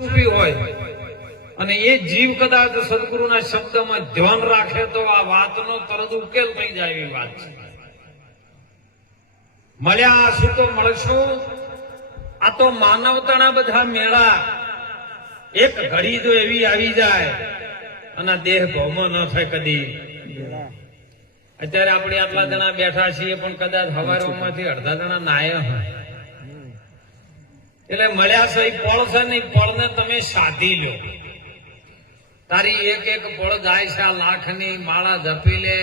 રૂપી હોય. અને એ જીવ કદાચ સદગુરુના શબ્દમાં ધ્યાન રાખે તો આ વાતનો તરત ઉકેલ થઈ જાય એવી વાત છે. મળ્યા હશું તો મળશો. આ તો માનવતાના બધા મેળા. એક ઘડી જો એવી આવી જાય અને દેહ ભૌમો ન થાય કદી. અત્યારે આપણે આટલા જણા બેઠા છીએ, પણ કદાચ હવારોમાંથી અડધા જણા નાયા હોય. એટલે મળ્યા છે એ પળ છે ને પળને તમે સાધી લો તારી એક એક પળ જાય છે આ લાખની, માળા જપી લે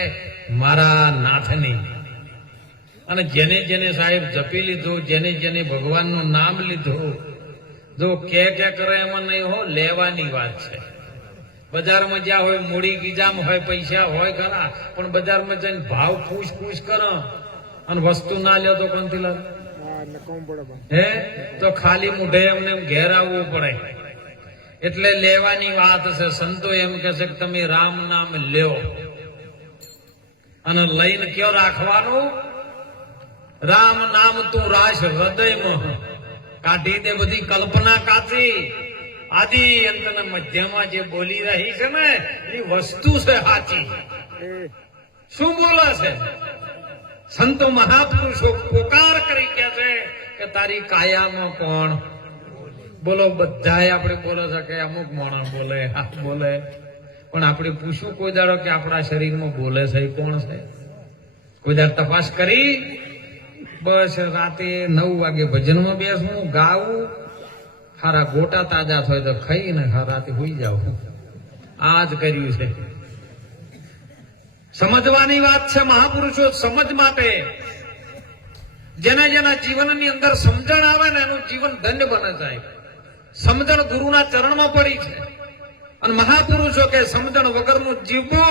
મારા નાથની. અને જેને જેને સાહેબ જપી લીધું, જેને જેને ભગવાનનું નામ લીધું, જો કે કે કરે એમાં નહીં હો, લેવાની વાત છે. બજારમાં જ્યાં હોય, મૂડી ગીજામ હોય, પૈસા હોય ખરા, પણ બજારમાં જઈને ભાવ પૂછ પૂછ કરો અને વસ્તુ ના લ્યો તો કોણથી લાવ? હા? તો ખાલી મુઢે અમને ઘેર આવવું પડે. એટલે લેવાની વાત છે સંતો એમ કે છે કે તમે રામ નામ લેવો અને લઈને કયો રાખવાનું? રામ નામ તું રાશ હૃદયમાં. કાઢી દે બધી કલ્પના કાચી. આદિ અંત ને મધ્યમાં જે બોલી રહી છે ને એ વસ્તુ છે સાચી. શું બોલે છે? સંતો મહાપુરુષો પોકાર કરી કે છે કે તારી કાયામાં કોણ? બોલો, બધાય આપણે બોલો છે અમુક માણસ બોલે આ બોલે. પણ આપણે પૂછવું કોઈ દાડો કે આપણા શરીરમાં બોલે છે કોણ છે? કોઈ દાડ તપાસ કરી? બસ, રાતે નવ વાગે ભજનમાં બેસવું ગાવું. હારા ગોટા તાજા થાય તો ખાઈને હા, રાતે હોઈ જાવ આ જ કર્યું છે. સમજવાની વાત છે મહાપુરુષો, સમજ માટે. જેના જેના જીવનની અંદર સમજણ આવે ને એનું જીવન ધન્ય બને જાય સમજણ ગુરુના ચરણમાં પડી છે. અને મહાપુરુષો કે સમજણ વગરનું જીવો,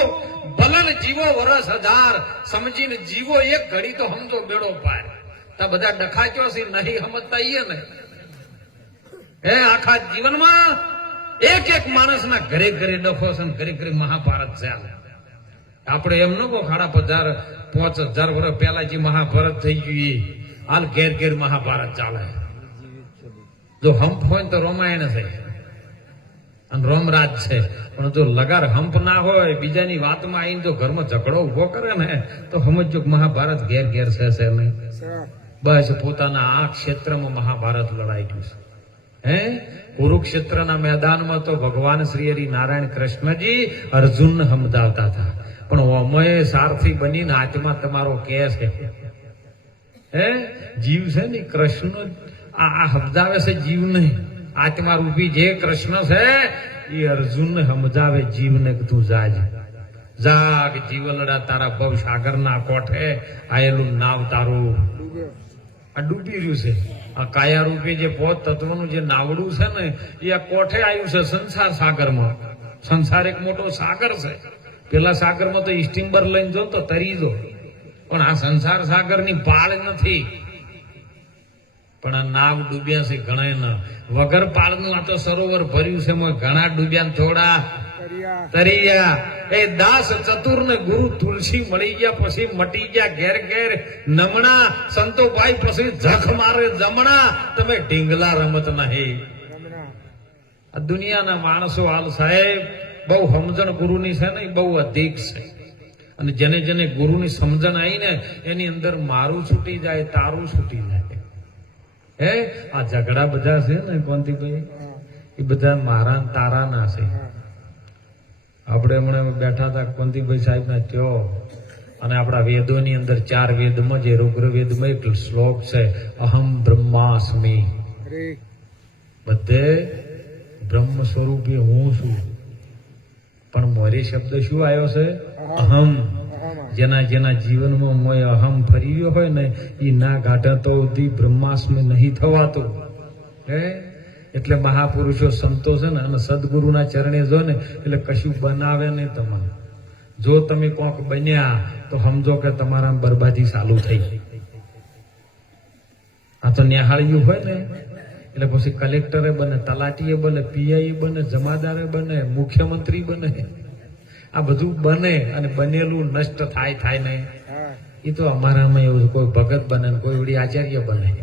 ભલન જીવો વરસ હજાર, સમજીને જીવો એક ઘડી તો સમજો બેડો પાય. તા બધા ડખાચ્યો છે, નહીં સમજતા ઈએ ને. હે, આખા જીવનમાં એક એક માણસના ઘરે ઘરે ડફો છે ઘરે ઘરે મહાભારત છે. આપણે એમ ન કહો ખાડા પધાર પાંચ હજાર વર્ષ પહેલા જે મહાભારત થઈ ગયું એ. હાલ ઘેર ઘેર મહાભારત ચાલે. જો હંપ હોય તો રામાયણ છે. અને રોમરાજ છે. પણ જો લગાર હંપ ના હોય, બીજાની વાતમાં આવીને જો ઘરમાં ઝઘડો ઊભો કરે ને, તો સમજો મહાભારત ઘેર ઘેર છે છે નહીં. બસ પોતાના આ ક્ષેત્રમાં મહાભારત લડાઈ ગયું છે. હે? કુરુક્ષેત્રના મેદાનમાં તો ભગવાન શ્રી હરિ નારાયણ કૃષ્ણજી અર્જુન હમદાવતા હતા. પણ ઓમય સારથી બનીને હાથમાં તમારો કે છે. હે? જીવ છે ને કૃષ્ણ આ સમજાવે છે જીવ નહીં. આત્મા રૂપી જે કૃષ્ણ છે, એ અર્જુનને સમજાવે જીવને તું જાજ. જાગ જીવલડા તારા ભવ સાગરના કોઠે આયેલું નાવ તારું. આ ડૂબી રહ્યું છે. આ કાયા રૂપી જે પોત તત્વનું જે નાવડું છે ને, એ આ કોઠે આવ્યું છે સંસાર સાગરમાં. સંસાર એક મોટો સાગર છે. પેલા સાગરમાં તો સ્ટીમ્બર લઈને જો તો તરી જો. પણ આ સંસાર સાગરની પાળ નથી. પણ આ નાવ ડૂબ્યા છે ઘણા ના વગર પાળનું આ તો સરોવર ભર્યું છે એમાં ઘણા ડૂબ્યા થોડા. તરિયા. એ દાસ ચતુર ને ગુરુ તુલસી મળી ગયા પછી મટી ગયા ઘેર ઘેર. નમણા. સંતો ભાઈ પછી જખ મારે જમણા. તમે ઢીંગલા રમત નહીં. આ દુનિયાના માણસો હાલ સાહેબ બહુ સમજણ ગુરુની છે ને એ બહુ અધિક છે. અને જેને જેને ગુરુની સમજણ આવી ને એની અંદર મારું છૂટી જાય તારું છૂટી જાય. હે? આ ઝઘડા બધા છે ને કોંતીભાઈ એ બધા મારા તારા તારાના છે. આપણે હમણાં બેઠા હતા કુંતીભાઈ સાહેબના ત્યો. અને આપણા વેદોની અંદર ચાર વેદમાં જે ઋગ્વેદમાં એક શ્લોક છે અહમ બ્રહ્માસ્મી. બધે બ્રહ્મ સ્વરૂપે હું છું. પણ મોરી શબ્દ શું આવ્યો છે? અહમ. જેના જેના જીવનમાં મોય અહમ ફરી હોય ને એ ના ગાઢા તો સુધી બ્રહ્માસ્મિ નહીં થવાતો. હે? એટલે મહાપુરુષો સંતો છે ને, અને સદગુરુના ચરણે જો ને, એટલે કશું બનાવે નહીં તમને. જો તમે કોક બન્યા, તો સમજો કે તમારા બરબાદી ચાલુ થઈ. આ તો નિહાળ્યું હોય ને. એટલે પછી કલેક્ટરે બને તલાટીએ બને પીઆઈ બને જમાદારે બને મુખ્યમંત્રી બને. આ બધું બને અને બનેલું નષ્ટ થાય થાય નહીં. એ તો અમારામાં એવું કોઈ ભગત બને કોઈ વળી આચાર્ય બને.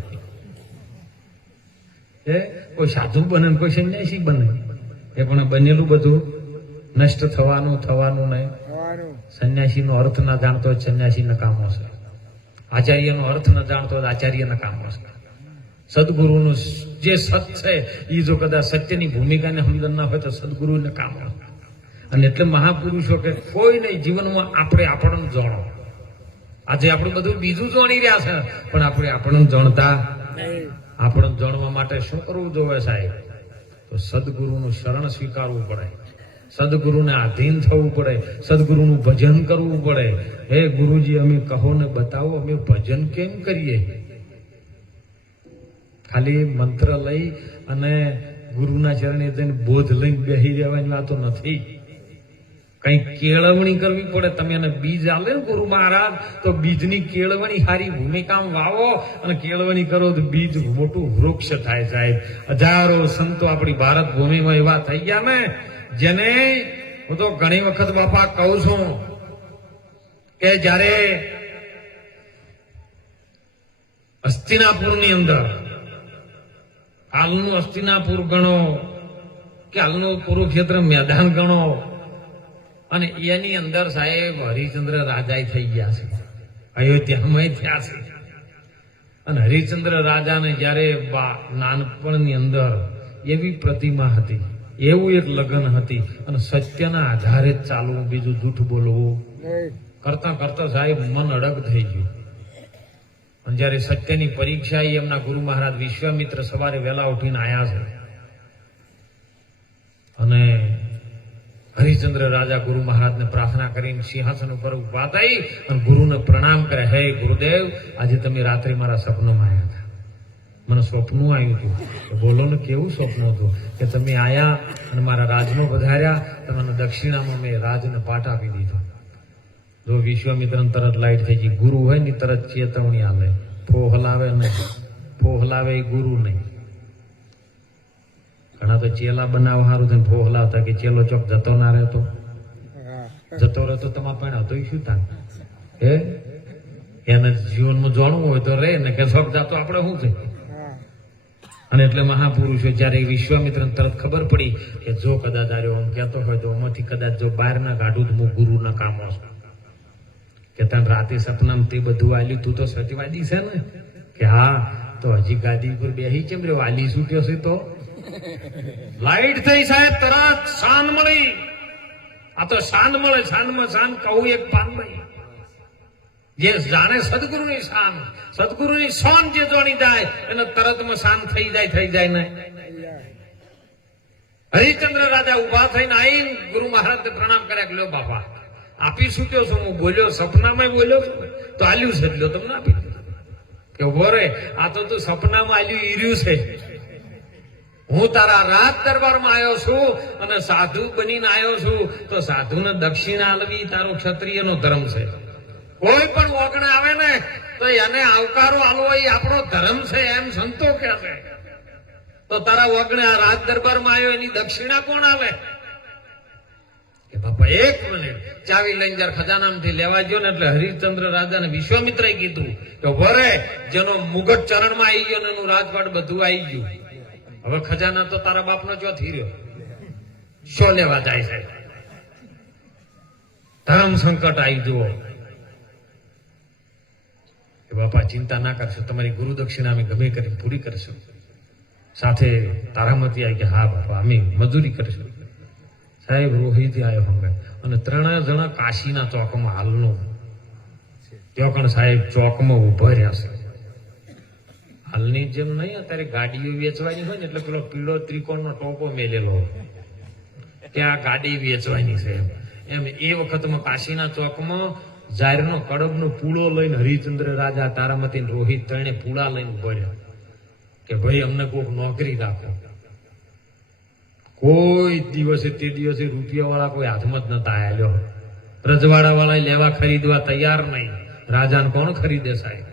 હે? કોઈ સાધુ બને કોઈ સંન્યાસી બને. એ પણ બનેલું બધું નષ્ટ થવાનું થવાનું નહીં. સંન્યાસીનો અર્થ ના જાણતો હોય સંન્યાસી નકામો છે. આચાર્યનો અર્થ ન જાણતો જ આચાર્ય નકામો છે. સદગુરુનું જે સત છે એ જો કદાચ સત્યની ભૂમિકાને સમજણ ના હોય તો સદગુરુને કામ અને એટલે મહાપુરુષો કે કોઈ નહીં જીવનમાં આપણે આપણને જાણો. આજે આપણે બધું બીજું જાણી રહ્યા છે પણ આપણે આપણને જાણતા આપણને જાણવા માટે શું કરવું જોવે સાહેબ? તો સદગુરુનું શરણ સ્વીકારવું પડે. સદગુરુને આધીન થવું પડે. સદગુરુનું ભજન કરવું પડે. હે ગુરુજી અમે કહો ને બતાવો અમે ભજન કેમ કરીએ? ખાલી મંત્ર લઈ અને ગુરુના ચરણે જઈને બોધ લઈને બેસી જવાની વાતો નથી. કઈ કેળવણી કરવી પડે. તમે એને બીજ આલે ને ગુરુ મહારાજ, તો બીજની કેળવણી સારી ભૂમિકામાં વાવો અને કેળવણી કરો તો બીજ મોટું વૃક્ષ થાય સાહેબ. હજારો સંતો આપણી ભારત ભૂમિમાં એવા થઈ ગયા ને, જેને હું તો ઘણી વખત બાપા કહું છું કે જ્યારે હસ્તિનાપુરની અંદર હાલનું અસ્તિનાપુર ગણો કે હાલનું કુરુક્ષેત્ર મેદાન ગણો. અને એની અંદર સાહેબ હરિચંદ્ર રાજા થઈ ગયા છે. અયોધ્યામાં થયા છે. અને હરિચંદ્ર રાજાને જ્યારે નાનપણની અંદર એવી પ્રતિમા હતી એવું એક લગ્ન હતી અને સત્યના આધારે જ ચાલવું બીજું જૂઠ બોલવું. કરતા કરતા સાહેબ મન અડગ થઈ ગયું. અને જ્યારે સત્યની પરીક્ષા એ એમના ગુરુ મહારાજ વિશ્વામિત્ર સવારે વહેલા ઉઠીને આવ્યા છે. અને હરિચંદ્ર રાજા ગુરુ મહારાજને પ્રાર્થના કરીને સિંહાસન ઉપર ઊભા અને ગુરુને પ્રણામ કરે, હે ગુરુદેવ, આજે તમે રાત્રે મારા સપનામાં આવ્યા હતા. મને સ્વપ્નું આવ્યું હતું. બોલો ને, કેવું સ્વપ્ન હતું? કે તમે આયા અને મારા રાજનો વધાર્યા તમને દક્ષિણામાં મેં રાજને પાઠ આપી દીધો. જો વિશ્વામિત્ર તરત લાઈટ થઈ ગઈ, ગુરુ હોય ને તરત ચેતવણી આલે ફો હલાવે નહીં. ફો હલાવે એ ગુરુ નહીં. ઘણા તો ચેલા બનાવ સારું થઈને ફો હલાવતા કે ચેલો ચોક જતો ના રહેતો. જતો રહેતો તમારે પણ હતો શું થાય? હે? એને જીવનમાં જાણવું હોય તો રે, ને કે શોખ જાતો આપણે શું છે? અને એટલે મહાપુરુષો જ્યારે વિશ્વામિત્ર તરત ખબર પડી કે જો કદાચ આર્યો આમ કહેતો હોય તો આમાંથી કદાચ જો બહાર ના કાઢું તો હું ગુરુના કામ છું. કે તને રાતે સપનામાં તે બધું આલ્યું, તું તો સત્યવાદી છે ને? કે હા, તો હજી ગાદી ઉપર બેહી કેમ રે વાલી છૂટ્યો છે તો? લાઈટ થઈ સાહેબ તરત શાન મળી. આ તો શાન મળે શાનમાં શાન કહું એક પાનભાઈ જે જાણે સદગુરુની શાન સદગુરુની શાન જે જોણી જાય, એને તરતમાં શાન થઈ જાય થઈ જાય ને. હરિચંદ્ર રાજા ઊભા થઈને આવીને ગુરુ મહારાજ પ્રણામ કર્યા લ્યો બાપા આપી છૂટ્યો છું? હું બોલ્યો, સપનામાં બોલ્યો તો આલ્યું છે એટલે તમને આપી. કે ઊભો આ તો તું સપનામાં આલ્યું ઈર્યું છે. હું તારા રાત દરબારમાં આવ્યો છું અને સાધુ બનીને આવ્યો છું, તો સાધુને દક્ષિણા આલવી તારો ક્ષત્રિયનો ધર્મ છે. કોઈ પણ ઓગણ આવે ને, તો એને આવકારો આલવો એ આપણો ધર્મ છે, એમ સંતો કે છે. તો તારા ઓગણે આ રાજ દરબારમાં આવ્યો, એની દક્ષિણા કોણ આવે? કે બાપા, એક મિનિટ. ચાવી લઈને જયારે ખજાનામાંથી લેવા ગયો ને એટલે હરિશ્ચંદ્ર રાજાને વિશ્વામિત્રએ કીધું કે, વરે, જેનો મુગટ ચરણમાં આવી ગયો ને એનું રાજપાટ બધું આવી ગયું. હવે ખજાના તો તારા બાપનો ચોથી રહ્યો શો લેવા જાય છે ધામ સંકટ આવી જુઓ. બાપા, ચિંતા ના કરશો, તમારી ગુરુ દક્ષિણા અમે ગમે કરીને પૂરી કરશું. સાથે તારામતી આવી કે, હા બાપા, અમે મજૂરી કરીશું. સાહેબ રોહિત આવ્યો હંગે અને ત્રણે જણા કાશીના ચોકમાં હાલનો. ત્યાં સાહેબ ચોકમાં ઊભા રહ્યા છે. હાલની જેમ નહીં, અત્યારે ગાડીઓ વેચવાની હોય ને, એટલે પેલો પીળો ત્રિકોણનો ટોપો મેલેલો ત્યાં ગાડી વેચવાની છે એમ. એ વખતમાં કાશીના ચોકમાં જાહેરનો કડબનો પૂળો લઈને હરિચંદ્ર રાજા તારામતી રોહિત ત્રણે પૂળા લઈને ઊભા રહ્યા. કે ભાઈ, અમને કોઈક નોકરી રાખો. કોઈ દિવસે તે દિવસે રૂપિયાવાળા કોઈ હાથમાં જ નતા આવ્યા રજવાડાવાળા લેવા ખરીદવા તૈયાર નહીં. રાજાને કોણ ખરીદે સાહેબ?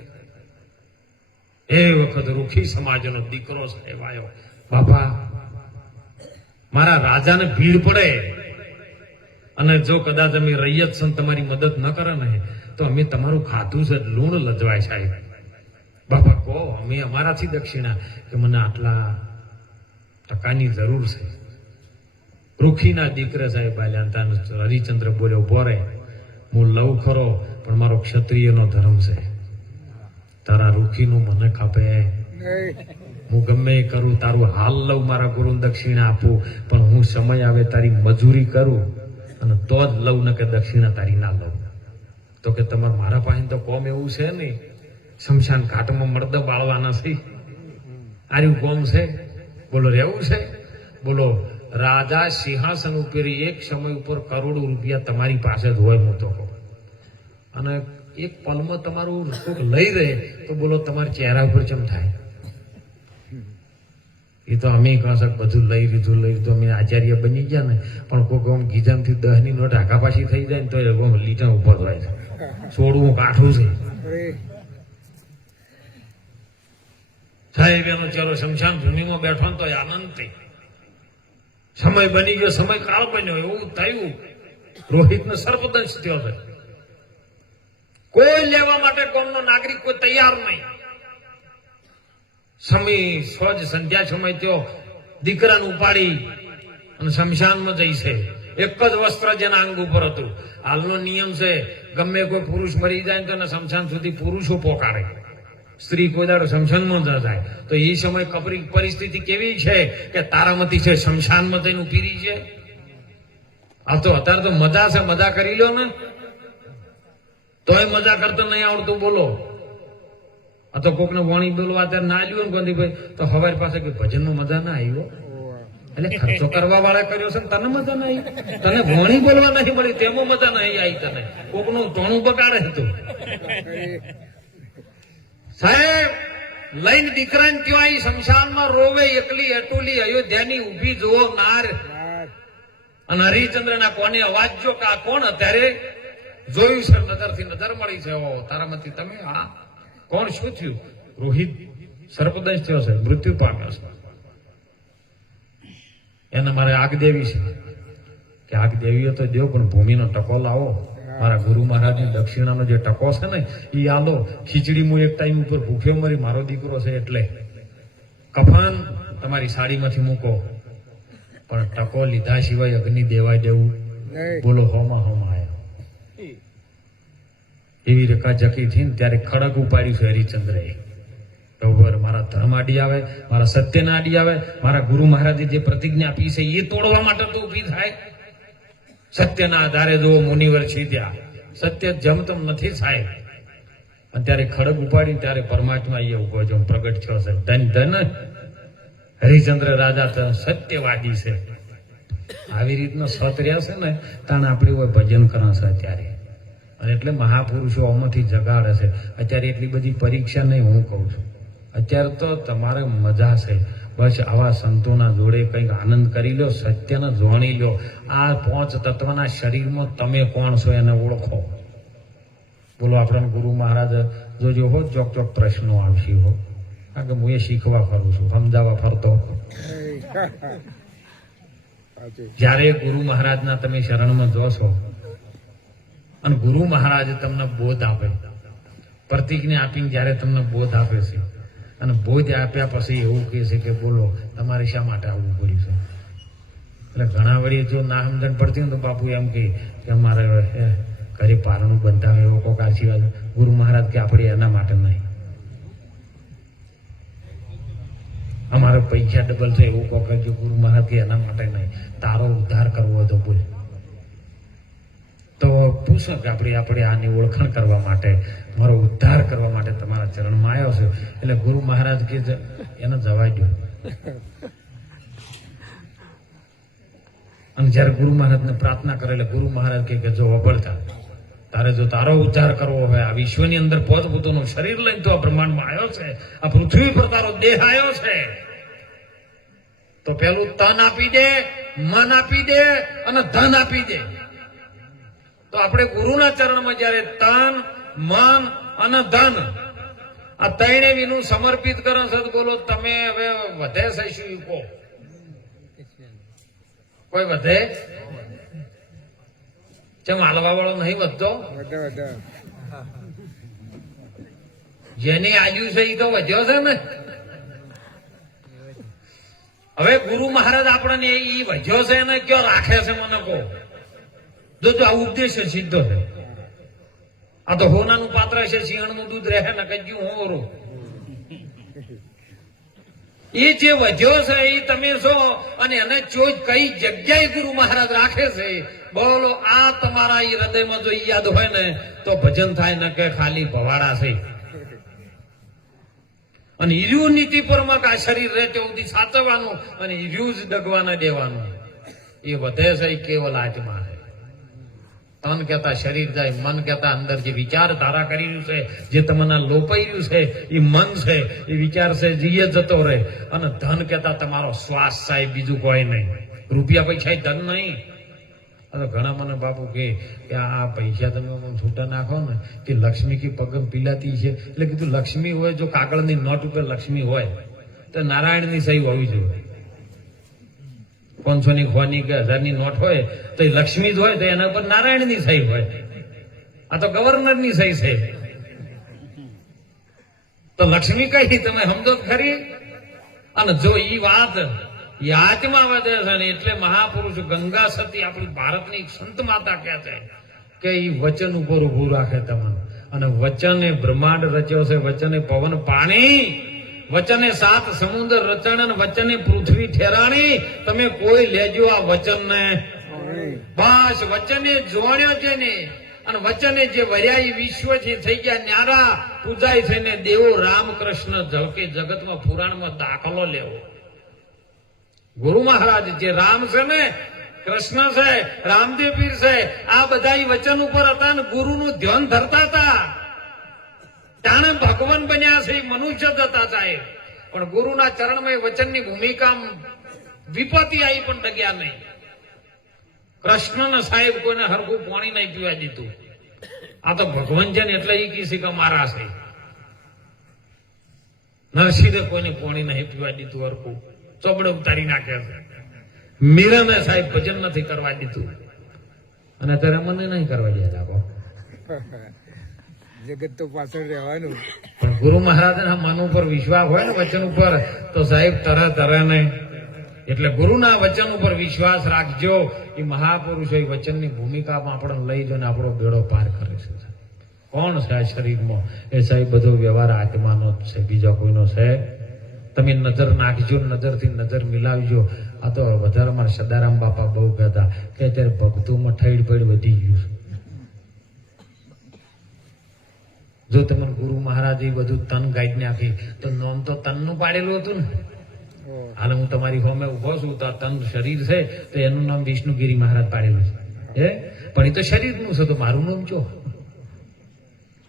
એ વખત રૂખી સમાજનો દીકરો સાહેબ આવ્યો બાપા, મારા રાજાને ભીડ પડે. અને જો કદાચ અમે રૈયત સન તમારી મદદ ન કરે ને, તો અમે તમારું ખાધું છે, લૂણ લજવાય સાહેબ. બાપા કહો, અમે અમારાથી દક્ષિણા કે મને આટલા ટકાની જરૂર છે. રૂખીના દીકરા સાહેબ આલ્યા હરિચંદ્ર બોલ્યો બોરે હું લવ ખરો પણ મારો ક્ષત્રિયનો ધર્મ છે તારા રૂખીનું મને નહીં હું ગમે એ કરું તારું હાલ લઉં મારા ગુરુ દક્ષિણા આપું પણ હું સમય આવે તારી મજૂરી કરું અને તો જ લઉં ને કે દક્ષિણા તારી ના લઉં તો કે તમારે મારા પાસે તો કોમ એવું છે નહીં શમશાન ઘાટમાં મર્દ બાળવાના છે આર્યું કોમ છે બોલો રહેવું છે બોલો રાજા સિંહાસન ઉપર એક સમય ઉપર કરોડો રૂપિયા તમારી પાસે જ હોય, હું અને એક પલમાં તમારું કોઈક લઈ રહે, તો બોલો તમારા ચહેરા ઉપર ચમ થાય? એ તો અમે કહો બધું લઈ લીધું લઈ લીધું, અમે આચાર્ય બની ગયા ને, પણ કોઈક આમ ગીજામથી દહની નોટ આકાપાછી થઈ જાય ને, તો એ લીટા ઉપર થાય છોડવું કાઠું છે. થાય એનો ચલો શમશાન ભૂમિમાં બેઠો ને તો આનંદ આનંદથી સમય બની ગયો, સમય કાળ બન્યો, એવું થયું. રોહિતનો સર્પદંશ થયો છે. કોઈ લેવા માટે ગામનો નાગરિક કોઈ તૈયાર નહીં. સમય સ્વજ સંધ્યા સમય થયો, દીકરાને ઉપાડી અને શમશાનમાં જઈશે એક જ વસ્ત્ર જેના અંગ ઉપર હતું. હાલનો નિયમ છે, ગમે કોઈ પુરુષ મરી જાય તો શમશાન સુધી પુરુષો પોકારે. સ્ત્રી કોઈ શમશાનમાં ન જાય તો એ સમય કપરી પરિસ્થિતિ કેવી છે કે તારામતી છે શમશાનમાં જઈને પીરી છે? આ તો અત્યારે તો મજા છે, મજા કરી લો ને. તોય મજા કરતો નહીં આવડતું, બોલો. આ તો કોકને વણી બોલવા અત્યારે ના લ્યો ને ગોંધીભાઈ, તો હવારી પાસે કે ભજનમાં મજા ના આવ્યો એટલે ખર્ચો કરવા વાળા કર્યો છે ને તને મજા નહીં તને વણી બોલવા નહીં મળી, તેમાં મજા નહીં આવી તને. કોકનું ટોણું બગાડે તું. સાહેબ, લઈને દીકરાને આવી શમશાનમાં રોવે એકલી અટુલી અયોધ્યાની ઊભી જુઓ નાર અને હરિચંદ્રના કોને અવાજ જો કે કોણ અત્યારે? જોયું છે નજરથી નજર મળી છે. તારામાંથી તમે આ કોણ? શું થયું? રોહિત સર્પદંશ થયો છે, મૃત્યુ પામ્યો છે. એને મારે આગ દેવી છે. કે આગ દેવી તો દેવ પણ ભૂમિનો ટકો લાવો મારા ગુરુ મહારાજની દક્ષિણાનો જે ટકો છે ને એ આલો ખીચડી હું એક ટાઈમ ઉપર ભૂખ્યો મરી મારો દીકરો છે એટલે કફાન તમારી સાડીમાંથી મૂકો. પણ ટકો લીધા સિવાય અગ્નિ દેવાય દેવું. બોલો હોમાં હોમાં આવ્યો એવી રેખા જકી થઈ ને ત્યારે ખડક ઉપાડ્યું છે હરિચંદ્રએ. બરોબર મારા ધર્મ આડી આવે મારા સત્યના આડી આવે મારા ગુરુ મહારાજે જે પ્રતિજ્ઞા આપી છે એ તોડવા માટે તો ઊભી થાય. સત્યના આધારે જો મુનિવર છીદ્યા સત્ય જમતમ નથી સાહેબ. અત્યારે ત્યારે ખડક ઉપાડી ત્યારે પરમાત્મા એ ઊભો છે. પ્રગટ થયો છે. ધન ધન, હરિચંદ્ર રાજા તન સત્યવાદી છે. આવી રીતનો સત રહ્યા છે ને, તાણ આપણે કોઈ ભજન કરાશે અત્યારે. અને એટલે મહાપુરુષો આમાંથી જગાડે છે. અત્યારે એટલી બધી પરીક્ષા નહીં હું કહું છું. અત્યારે તો તમારે મજા છે. બસ આવા સંતોના જોડે કંઈક આનંદ કરી લો સત્યને જોણી લો આ પાંચ તત્વના શરીરમાં તમે કોણ છો એને ઓળખો. બોલો આપણા ગુરુ મહારાજ જોજો હો, ચોક ચોક પ્રશ્નો આવશે હો. કારણ કે હું એ શીખવા ફરું છું, સમજાવવા ફરતો. જ્યારે ગુરુ મહારાજના તમે શરણમાં જોશો, અને ગુરુ મહારાજ તમને બોધ આપે, પ્રતિજ્ઞા આપીને જ્યારે તમને બોધ આપે છે અને બોધ આપ્યા પછી એવું કહે છે કે બોલો તમારે શા માટે આવવું પડ્યું છે? એટલે ઘણા વળી જો ના સમજણ પડતી હોય તો બાપુ એમ કહે કે અમારે એ, ઘરે પારણું બંધાવે એવો કોક આશીર્વાદ. ગુરુ મહારાજ કે આપણે એના માટે નહીં. અમારે પૈસા ડબલ છે એવું કોક જો ગુરુ મહારાજ કે એના માટે નહીં. તારો ઉદ્ધાર કરવો હતો બોલ. તો પૂછો કે આપણે આપણે આની ઓળખાણ કરવા માટે, મારો ઉદ્ધાર કરવા માટે તમારા ચરણમાં આવ્યો છે. એટલે ગુરુ મહારાજ કે એને જવાય દો અને જ્યારે ગુરુ મહારાજને પ્રાર્થના કરે, એટલે ગુરુ મહારાજ કે જો વપરતા તારે જો તારો ઉદ્ધાર કરવો હોય, આ વિશ્વની અંદર પોત પોતાનું શરીર લઈને તો આ બ્રહ્માંડમાં આવ્યો છે, આ પૃથ્વી પર તારો દેહ આવ્યો છે. તો પેલું તન આપી દે, મન આપી દે અને ધન આપી દે. તો આપણે ગુરુના ચરણમાં જ્યારે તન મન અને ધન આ ત્રણે વિનું સમર્પિત કરો બોલો તમે હવે વધે છે શું કહો કોઈ વધે? જેમ હાલવા વાળો નહીં વધતો? વધે વધે. જેની આજુ છે એ તો વધ્યો છે ને? હવે ગુરુ મહારાજ આપણને એ વજ્યો છે ને કયો રાખે છે મને કહો. જો તો આ ઉપદેશ છે સીધો આ તો હોનાનું પાત્ર છે, સિંહણનું દૂધ રહે ને કજ્યું હોરું. એ જે વધ્યો છે એ તમે છો, અને એને ચોજ કઈ જગ્યાએ ગુરુ મહારાજ રાખે છે, બોલો આ તમારા એ હૃદયમાં જો યાદ હોય ને, તો ભજન થાય ને કે ખાલી ભવાડા છે. અને ઈર્યુ નીતિ પરમાં આ શરીર રહે તેવું સાચવવાનું અને ઈર્યુ જ દગવાના દેવાનું. એ વધે છે કેવલ આત્મા. છે તન કહેતા શરીર જાય, મન કહેતા અંદર જે વિચાર ધારા કરી રહ્યું છે, જે તમને લોપાઈ રહ્યું છે, એ મન છે, એ વિચાર છે, જે એ જતો રહે. અને ધન કહેતા તમારો શ્વાસ થાય બીજું કોઈ નહીં. રૂપિયા પૈસા ધન નહીં. આ ઘણા મને બાપુ કે આ પૈસા તમે છૂટા નાખો ને કે લક્ષ્મી કી પગમ પીલાતી છે. એટલે કીધું, લક્ષ્મી હોય જો કાગળની નોટ ઉપર લક્ષ્મી હોય, તો નારાયણની સહી હોવી જોઈએ. પાંચસો ની ખોની કે હજારની નોટ હોય તો એ લક્ષ્મી જ હોય તો એના પર નારાયણની સહી હોય. આ તો ગવર્નરની સહી છે. તો લક્ષ્મી કઈ? તમે સમજો ખરી. અને જો ઈ વાત યાદમાં વધે છે ને એટલે મહાપુરુષ ગંગા સતી આપણી ભારતની સંત માતા કહે છે કે ઈ વચન ઉપર ઉભું રાખે તમને. અને વચને બ્રહ્માંડ રચ્યો છે, વચને પવન, પાણી વચને સાત સમુદ્ર રચણ અને વચને પૃથ્વી ઠેરાણી. તમે કોઈ લેજો આ વચનને. બસ વચને જોણ્યો છે ને. અને વચને જે વર્યાય વિશ્વ છે થઈ ગયા ન્યારા, પૂજાય થઈને દેવો રામકૃષ્ણ ઝળકે જગતમાં પુરાણમાં દાખલો લેવો. ગુરુ મહારાજ જે રામ છે ને, કૃષ્ણ છે, રામદેવ પીર છે, આ બધા વચન ઉપર હતા ને ગુરુનું ધ્યાન ધરતા હતા. જાણે ભગવાન બન્યા છે મનુષ્ય હતા સાહેબ પણ ગુરુના ચરણમય વચનની ભૂમિકા વિપત્તિ આવી પણ ડગ્યા નહીં. કૃષ્ણને સાહેબ કોઈને હરખું પાણી નહીં પીવા દીધું. આ તો ભગવાન છે ને એટલે એ કિસી મારા છે. નરસિંહે કોઈને પાણી નહીં પીવા દીધું હરખું. ચોપડે ઉતારી નાખે છે. મીરાને સાહેબ ભજન નથી કરવા દીધું. અને અત્યારે મને નહીં કરવા દે લાગો જગત તો પાછળ રહેવાનું. પણ ગુરુ મહારાજના મન ઉપર વિશ્વાસ હોય ને વચન ઉપર, તો સાહેબ તરહ તરે નહીં એટલે ગુરુના વચન ઉપર વિશ્વાસ રાખજો. એ મહાપુરુષો એ વચનની ભૂમિકામાં આપણને લઈ જઈને આપણો બેડો પાર કરે છે. કોણ છે આ શરીરમાં? એ સાહેબ બધો વ્યવહાર આત્માનો જ છે. બીજો કોઈનો છે? તમે નજર નાખજો, નજરથી નજર મિલાવજો. આ તો વધારે સદારામ બાપા બહુ કહેતા કે અત્યારે ભક્તોમાં ઠેડ પડ વધી ગયું છે. જો તમે ગુરુ મહારાજ એ બધું તન ગાઈડ આપી તો નોમ તો તનનું પાડેલું હતું ને. હાલ હું તમારી હોમે ઊભો છું તો આ તન શરીર છે તો એનું નામ વિષ્ણુગીરી મહારાજ પાડેલું છે. હે? પણ એ તો શરીરનું છે તો મારું નામ જો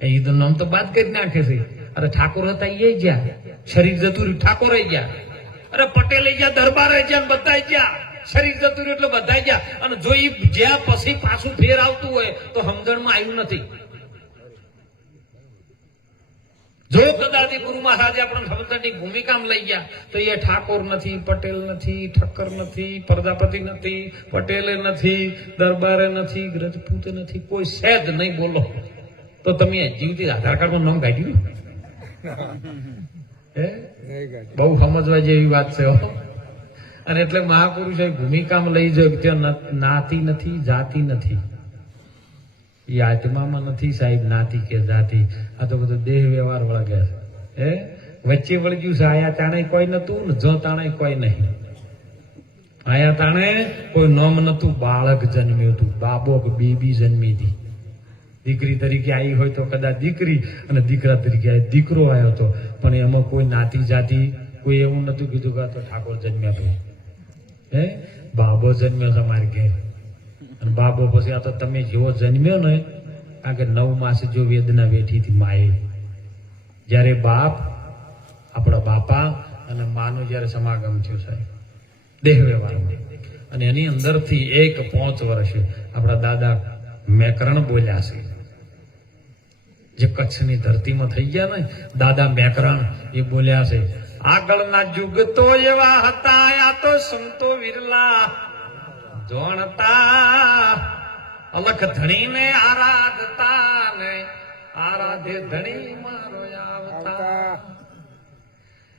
એ તો નામ તો બાદ કરી નાખે છે. અરે ઠાકોર હતા એ ગયા શરીર જતું રહ્યું ઠાકોર ગયા અરે પટેલ ગયા દરબાર ગયા બધા ગયા શરીર જતું રહ્યું એટલે બધા ગયા અને જો એ જ્યાં પછી પાછું ફેર આવતું હોય તો સમજણમાં આવ્યું નથી. જો કદાચ ગુરુ મહારાજે આપણને સમજણની ભૂમિકામાં લઈ ગયા, તો એ ઠાકોર નથી, પટેલ નથી, ઠક્કર નથી, પ્રજાપતિ નથી, પટેલે નથી, દરબારે નથી ગ્રજપૂત નથી, કોઈ સહેજ નહીં બોલો. તો તમે જીવતી આધાર કાર્ડમાં નામ કાઢ્યું? બહુ સમજવા જેવી વાત છે અને એટલે મહાપુરુષો ભૂમિકામાં લઈ જાય ત્યાં નાતી નથી, જાતિ નથી. એ આત્મામાં નથી સાહેબ નાતી કે જાતિ. આ તો બધું દેહ વ્યવહાર વળગે છે. હે? વચ્ચે વળગ્યું છે, આયા તાણે કોઈ નતું જો તાણે કોઈ નહીં. આયા તાણે કોઈ નોમ નતું, બાળક જન્મ્યું હતું, બાબો કે બેબી જન્મી હતી. દીકરી તરીકે આવી હોય તો કદાચ દીકરી અને દીકરા તરીકે દીકરો આવ્યો હતો પણ એમાં કોઈ નાતી જાતિ, કોઈ એવું નતું કીધું કે ઠાકોર જન્મ્યા તો. હે? બાબો જન્મ્યો છે મારી ઘેર. અને બાબો પછી આ તો તમે જેવો જન્મ્યો ને કે નવ માસે જો વેદના હતી માએ. જ્યારે બાપ, આપણા બાપા અને માનું જ્યારે સમાગમ થયું સાહેબ. દેહ વ્યવહારમાં અને એની અંદરથી એક પાંચ વર્ષે આપણા દાદા મેકરણ બોલ્યા છે. જે કચ્છની ધરતીમાં થઈ ગયા ને, દાદા મેકરણ, એ બોલ્યા છે, આગળના જુગ તો એવા હતા, આ તો સંતો વિરલા જોણતા, અલખ ધણીને આરાધતા ને આરાધે ધણી મારો આવતા.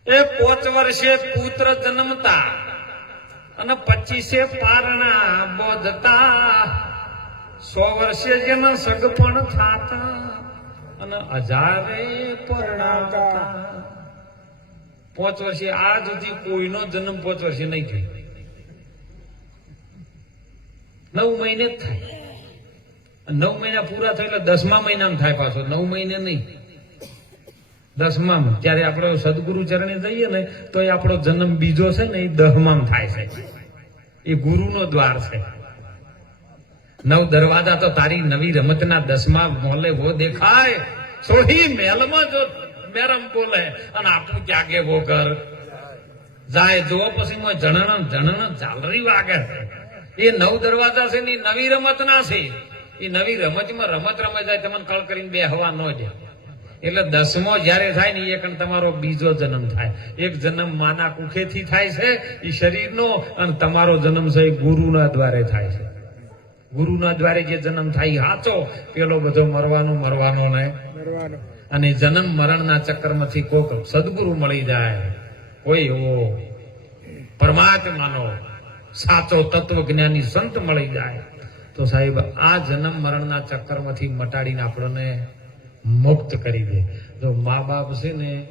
એ પોચ વર્ષે પુત્ર જન્મતા અને પચીસે પારણા બોધતા. સો વર્ષે જેના સગપણ થાતા અને હજારે પરણાવતા. પોચ વર્ષે આ સુધી કોઈનો જન્મ પોચ વર્ષે નહીં થયો. નવ મહિને જ થાય. નવ મહિના પૂરા થાય એટલે દસમા મહિનામાં થાય પાછો. નવ મહિને નહીં. દસમામાં. ત્યારે આપણો સદગુરુ ચરણે જઈએ ને, તો એ આપણો જન્મ બીજો છે ને, એ દહમામાં થાય છે. એ ગુરુનો દ્વાર છે. નવ દરવાજા તો તારી નવી રમતના દસમા મોલે વો દેખાય. છોડી મહેલમાં જો મેરમ બોલે અને આપણું ત્યાગે વો કર જાય જો પછી જણણ જણણ ઝાલરી વાગે છે. એ નવ દરવાજા છે ને નવી રમત ના છે. એ નવી રમતમાં રમત રમે જાય તમને કળ કરીને બે હવા ન જાય એટલે દસમો જ્યારે થાય ને એ કણ તમારો બીજો જન્મ થાય. એક જન્મ માના કુખેથી થાય છે એ શરીરનો અને તમારો જન્મ છે એ ગુરુના દ્વારે થાય છે. ગુરુના દ્વારે જે જન્મ થાય એ સાચો પેલો બધો મરવાનો મરવાનો ને. અને જન્મ મરણના ચક્કરમાંથી કોક સદગુરુ મળી જાય. કોઈ એવો પરમાત્માનો. સાચો તત્વજ્ઞાની સંત મળી જાય. તો સાહેબ, આ જન્મ મરણના ચક્કરમાંથી મટાડીને આપણને મુક્ત કરી દે. જો મા બાપ છે ને